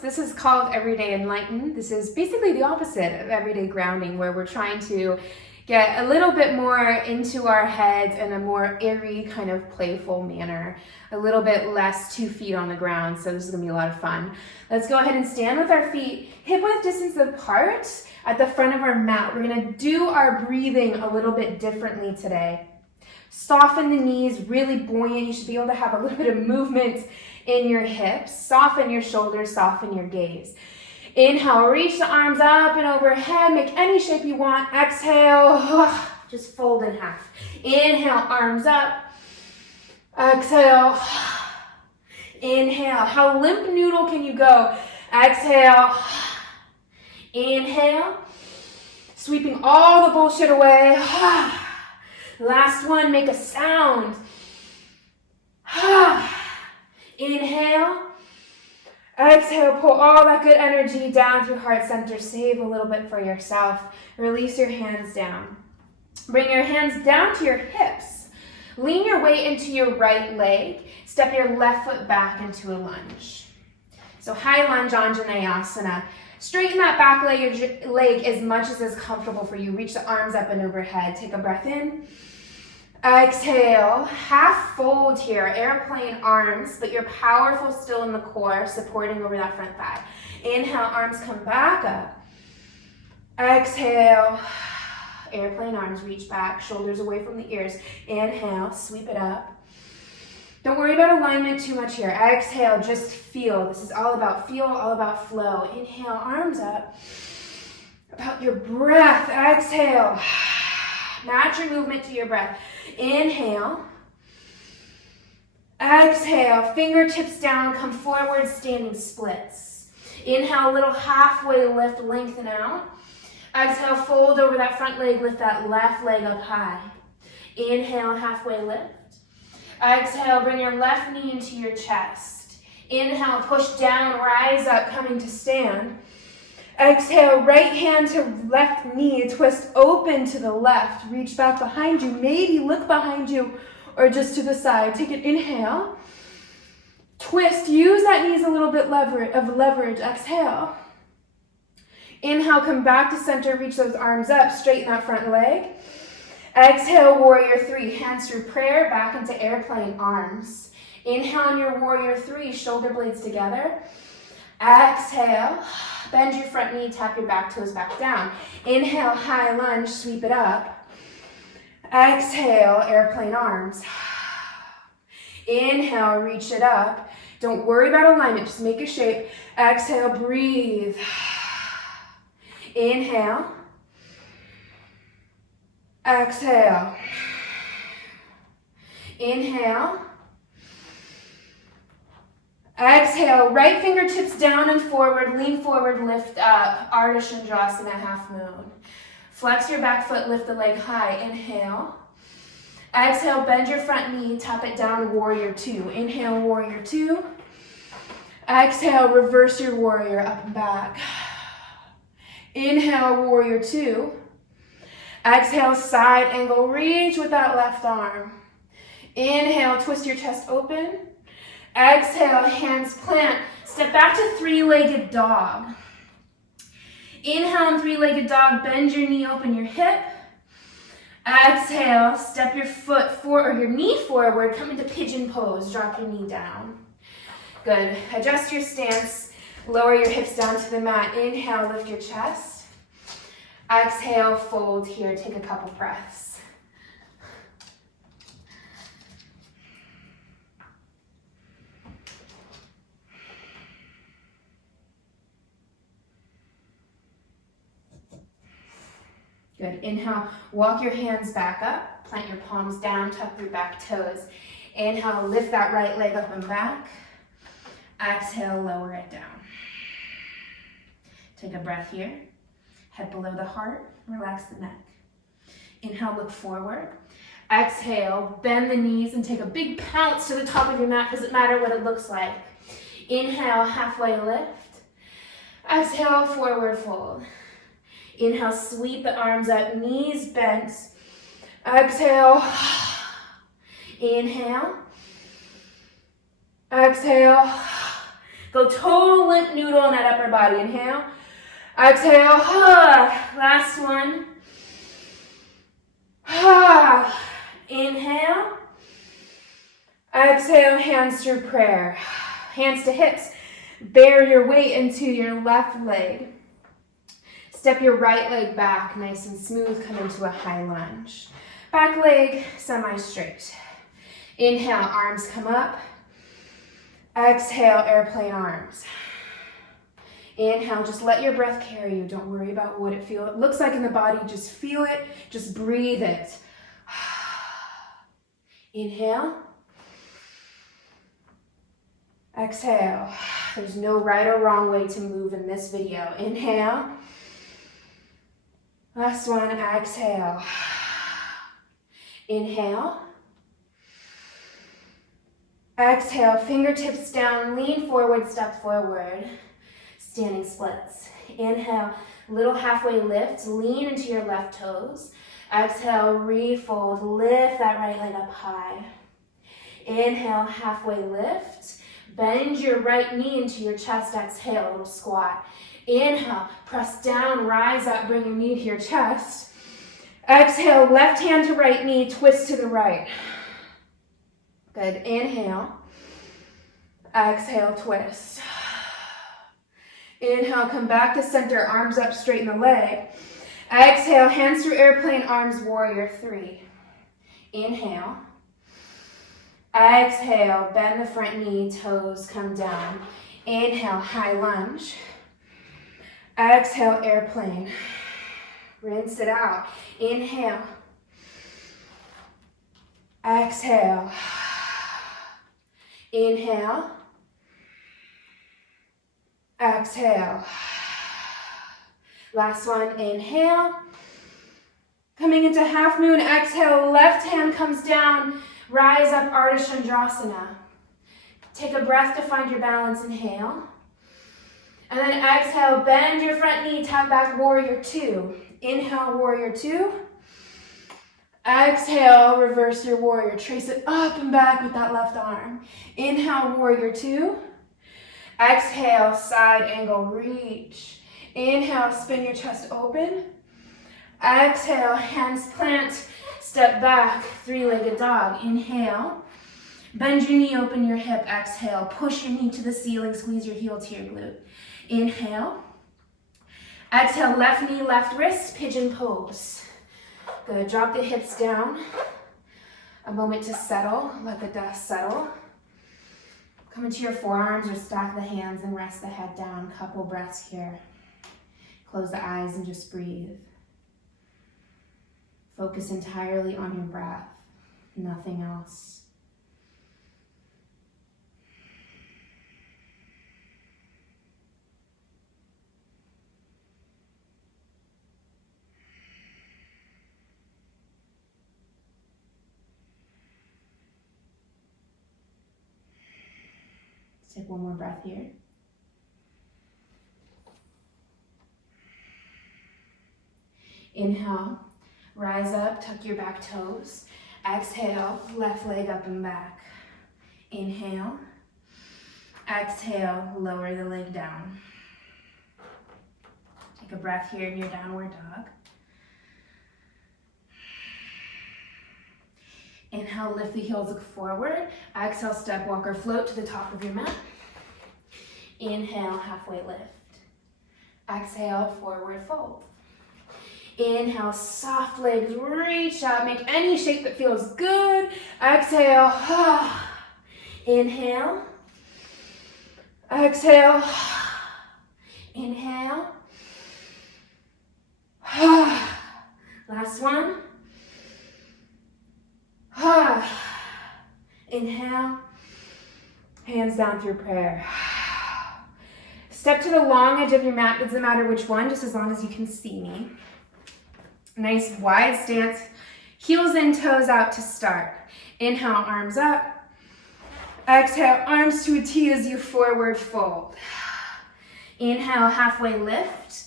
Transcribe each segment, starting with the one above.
This is called Everyday Enlighten. This is basically the opposite of everyday grounding, where we're trying to get a little bit more into our heads in a more airy, kind of playful manner, a little bit less 2 feet on the ground. So this is gonna be a lot of fun. Let's go ahead and stand with our feet hip-width distance apart at the front of our mat. We're gonna do our breathing a little bit differently today. Soften the knees, really buoyant. You should be able to have a little bit of movement in your hips. Soften your shoulders, soften your gaze. Inhale, reach the arms up and overhead. Make any shape you want. Exhale, just fold in half. Inhale, arms up. Exhale. Inhale. How limp noodle can you go? Exhale. Inhale. Sweeping all the bullshit away. Last one, make a sound. Inhale. Exhale, pull all that good energy down through heart center. Save a little bit for yourself. Release your hands down. Bring your hands down to your hips. Lean your weight into your right leg. Step your left foot back into a lunge. So high lunge, Anjaneyasana. Straighten that back leg as much as is comfortable for you. Reach the arms up and overhead. Take a breath in. Exhale, half fold here, airplane arms, but you're powerful still in the core, supporting over that front thigh. Inhale, arms come back up. Exhale, airplane arms, reach back, shoulders away from the ears. Inhale, sweep it up. Don't worry about alignment too much here. Exhale, just feel. This is all about feel, all about flow. Inhale, arms up. About your breath, exhale. Match your movement to your breath. Inhale. Exhale. Fingertips down. Come forward. Standing splits. Inhale. A little halfway lift. Lengthen out. Exhale. Fold over that front leg. Lift that left leg up high. Inhale. Halfway lift. Exhale. Bring your left knee into your chest. Inhale. Push down. Rise up. Coming to stand. Exhale, right hand to left knee, twist open to the left, reach back behind you, maybe look behind you or just to the side. Take an inhale, twist, use that knee as a little bit of leverage, exhale. Inhale, come back to center, reach those arms up, straighten that front leg. Exhale, warrior three, hands through prayer, back into airplane arms. Inhale on your warrior three, shoulder blades together. Exhale. Bend your front knee, tap your back toes back down. Inhale, high lunge, sweep it up. Exhale, airplane arms. Inhale, reach it up. Don't worry about alignment, just make a shape. Exhale, breathe. Inhale. Exhale. Inhale. Exhale, right fingertips down and forward, lean forward, lift up, Ardha Chandrasana, half moon. Flex your back foot, lift the leg high, inhale. Exhale, bend your front knee, tap it down, warrior two. Inhale, warrior two. Exhale, reverse your warrior, up and back. Inhale, warrior two. Exhale, side angle, reach with that left arm. Inhale, twist your chest open. Exhale, hands plant. Step back to three-legged dog. Inhale, three-legged dog. Bend your knee, open your hip. Exhale, step your foot forward, or your knee forward. Come into pigeon pose. Drop your knee down. Good. Adjust your stance. Lower your hips down to the mat. Inhale, lift your chest. Exhale, fold here. Take a couple breaths. Good. Inhale, walk your hands back up, plant your palms down, tuck your back toes. Inhale, lift that right leg up and back. Exhale, lower it down. Take a breath here. Head below the heart, relax the neck. Inhale, look forward. Exhale, bend the knees and take a big pounce to the top of your mat. Doesn't matter what it looks like. Inhale, halfway lift. Exhale, forward fold. Inhale, sweep the arms up, knees bent. Exhale. Inhale. Exhale. Go total limp noodle in that upper body. Inhale. Exhale. Last one. Inhale. Exhale, hands through prayer. Hands to hips. Bear your weight into your left leg. Step your right leg back, nice and smooth. Come into a high lunge. Back leg semi-straight. Inhale, arms come up. Exhale, airplane arms. Inhale, just let your breath carry you. Don't worry about what it looks like in the body. Just feel it. Just breathe it. Inhale. Exhale. There's no right or wrong way to move in this video. Inhale. Last one, exhale. Inhale. Exhale, fingertips down, lean forward, step forward. Standing splits. Inhale, little halfway lift, lean into your left toes. Exhale, refold, lift that right leg up high. Inhale, halfway lift. Bend your right knee into your chest. Exhale, a little squat. Inhale, press down, rise up, bring your knee to your chest. Exhale, left hand to right knee, twist to the right. Good. Inhale. Exhale, twist. Inhale, come back to center, arms up, straighten the leg. Exhale, hands through airplane arms, warrior 3. Inhale. Exhale, bend the front knee, toes come down. Inhale, high lunge. Exhale, airplane. Rinse it out. Inhale. Exhale. Inhale. Exhale. Last one, inhale. Coming into half moon, exhale, left hand comes down, rise up, Ardha Chandrasana. Take a breath to find your balance, inhale. And then exhale, bend your front knee, tap back, warrior 2. Inhale, warrior 2. Exhale, reverse your warrior. Trace it up and back with that left arm. Inhale, warrior 2. Exhale, side angle, reach. Inhale, spin your chest open. Exhale, hands plant, step back, three-legged dog. Inhale, bend your knee, open your hip. Exhale, push your knee to the ceiling, squeeze your heel to your glute. Inhale. Exhale, left knee, left wrist, pigeon pose. Good, drop the hips down. A moment to settle, let the dust settle. Come into your forearms or stack the hands and rest the head down. Couple breaths here. Close the eyes and just breathe. Focus entirely on your breath, nothing else. Let's take one more breath here. Inhale, rise up, tuck your back toes. Exhale, left leg up and back. Inhale. Exhale, lower the leg down. Take a breath here in your downward dog. Inhale, lift the heels, look forward. Exhale, step, walk, or float to the top of your mat. Inhale, halfway lift. Exhale, forward fold. Inhale, soft legs, reach out, make any shape that feels good. Exhale, inhale. Exhale, inhale. Last one. Inhale, hands down through prayer. Step to the long edge of your mat, doesn't matter which one, just as long as you can see me. Nice wide stance, heels in, toes out to start. Inhale, arms up. Exhale, arms to a T as you forward fold. Inhale, halfway lift.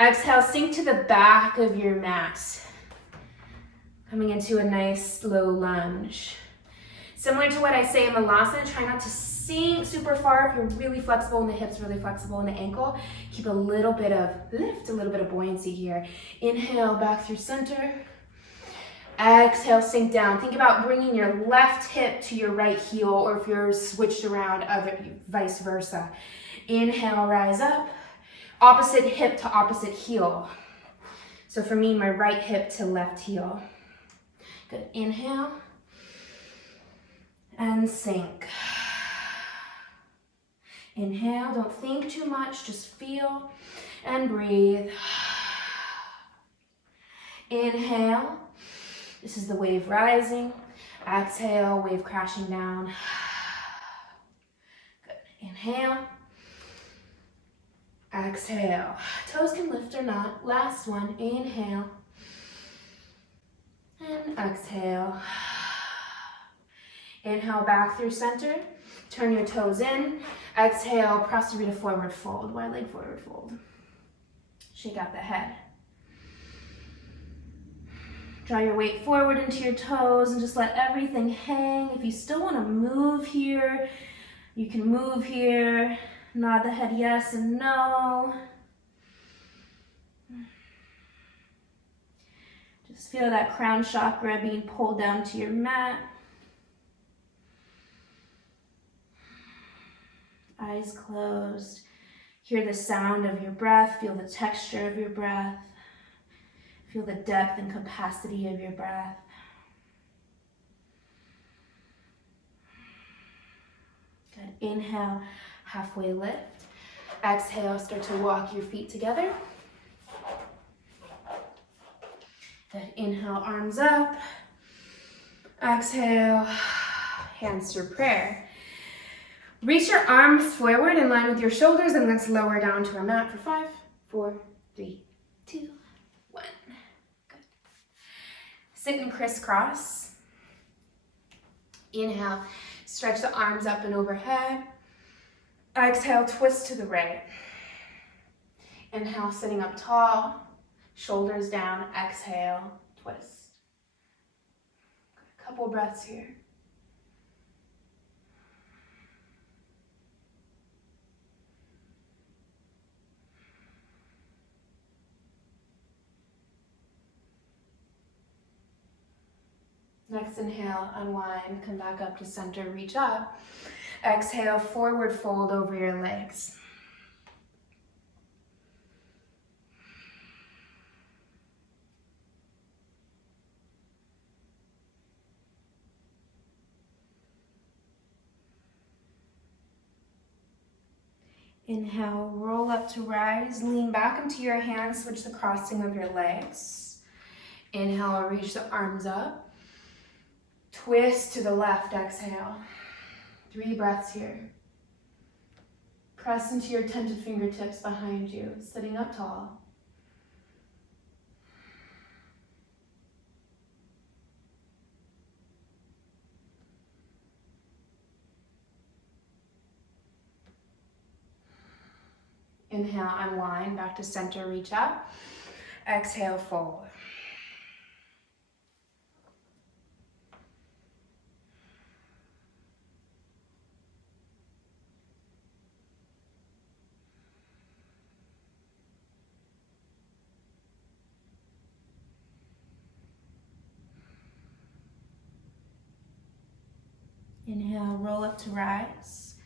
Exhale, sink to the back of your mat. Coming into a nice slow lunge. Similar to what I say in Malasana, try not to sink super far. If you're really flexible in the hips, really flexible in the ankle, keep a little bit of lift, a little bit of buoyancy here. Inhale, back through center. Exhale, sink down. Think about bringing your left hip to your right heel, or if you're switched around, vice versa. Inhale, rise up. Opposite hip to opposite heel. So for me, my right hip to left heel. Good. Inhale and sink. Inhale, don't think too much, just feel and breathe. Inhale, this is the wave rising. Exhale, wave crashing down. Good. Inhale. Exhale. Toes can lift or not. Last one. Inhale. And exhale. Inhale, back through center. Turn your toes in. Exhale, press to forward fold. Wide leg forward fold. Shake out the head. Draw your weight forward into your toes and just let everything hang. If you still want to move here, you can move here. Nod the head yes and no. Just feel that crown chakra being pulled down to your mat. Eyes closed. Hear the sound of your breath. Feel the texture of your breath. Feel the depth and capacity of your breath. Good. Inhale, halfway lift. Exhale, start to walk your feet together. Good. Inhale, arms up. Exhale, hands to prayer. Reach your arms forward in line with your shoulders, and let's lower down to our mat for 5, 4, 3, 2, 1. Good. Sit and crisscross. Inhale, stretch the arms up and overhead. Exhale, twist to the right. Inhale, sitting up tall, shoulders down. Exhale, twist. Good. A couple breaths here. Next inhale, unwind, come back up to center, reach up. Exhale, forward fold over your legs. Inhale, roll up to rise, lean back into your hands, switch the crossing of your legs. Inhale, reach the arms up. Twist to the left, exhale. 3 breaths here. Press into your tented fingertips behind you, sitting up tall. Inhale, unwind, back to center, reach up. Exhale, fold. Inhale, roll up to rise.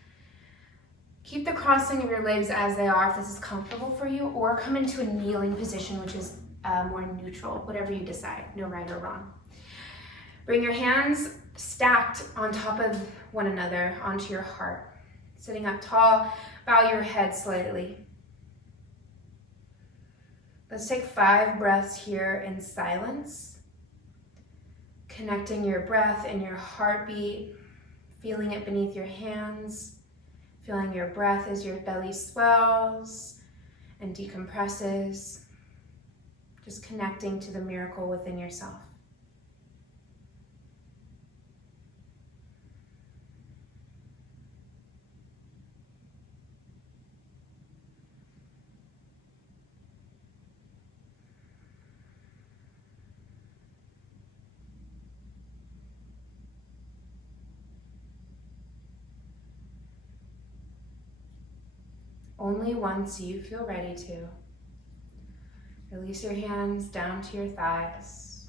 Keep the crossing of your legs as they are if this is comfortable for you, or come into a kneeling position, which is more neutral, whatever you decide, no right or wrong. Bring your hands stacked on top of one another onto your heart. Sitting up tall, bow your head slightly. Let's take 5 breaths here in silence, connecting your breath and your heartbeat. Feeling it beneath your hands, feeling your breath as your belly swells and decompresses, just connecting to the miracle within yourself. Only once you feel ready to. Release your hands down to your thighs.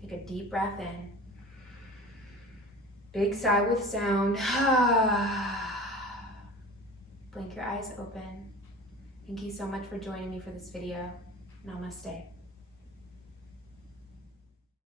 Take a deep breath in. Big sigh with sound. Blink your eyes open. Thank you so much for joining me for this video. Namaste.